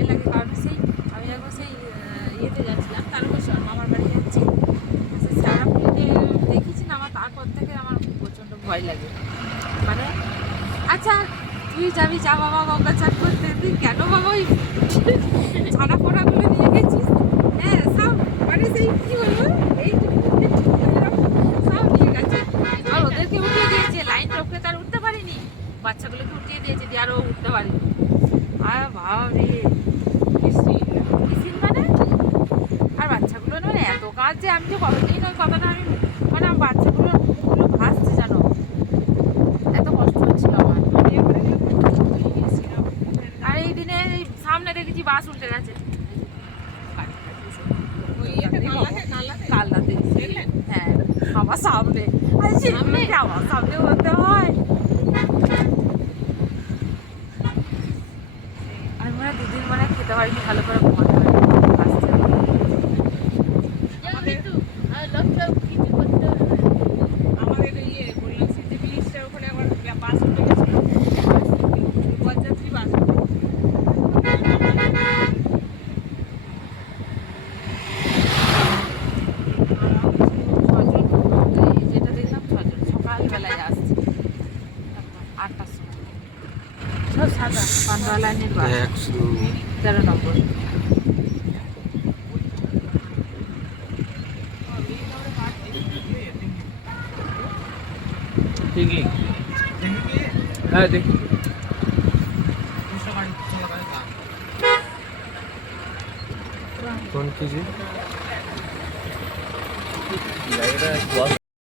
ভয় লাগে, কারণ সেই আমি একবার সেই ইয়েতে যাচ্ছিলাম তারকেশ্বর মামার বাড়ি যাচ্ছি, সেই শ্যাওড়া ফুলকে দেখেছি না, আমার তারপর থেকে আমার প্রচণ্ড ভয় লাগে। মানে আচ্ছা তুই যাবি, যা বাবা গঙ্গা চান করতে, তুই কেন বাবা ওই ছানা পোড়াগুলো নিয়ে গেছিস? হ্যাঁ সব মানে সেই কি বলবো এই সব নিয়ে গেছে, আর ওদেরকে উঠিয়ে দিয়েছে, লাইন টপকে তার উঠতে পারিনি, বাচ্চাগুলোকে উঠিয়ে দিয়েছে দিয়ে আরও উঠতে পারিনি। আর বাবা রে টিফিন মানে, আর বাচ্চাগুলো না এত কাজ যে আমি তো কতদিন ওই কথাটা আমি মানে আমার বাচ্চাগুলো মুখগুলো ভাসছে জানো, এত কষ্ট হচ্ছিল আমার। আর এই দিনে এই সামনে দেখেছি বাস উল্টে গেছে, কালনাতে, হ্যাঁ আমার সামনে, আমার সামনে বলতে হয়। আমি মনে হয় দুদিন মানে খেতে পারিনি ভালো করে, ঘুমাতে পারিনি, আসছে আমাদের ইয়ে বললাম যে ব্রিজটার ওখানে আবার বাস উঠে গেছিল, পদযাত্রী বাস। যেটা দেখলাম 6 জন সকালবেলায় আসছে 8টার সময়, সব সাদা পান্ডা লাইনের বাস, 13 নম্বর। দেখি হ্যাঁ দেখি কোন কি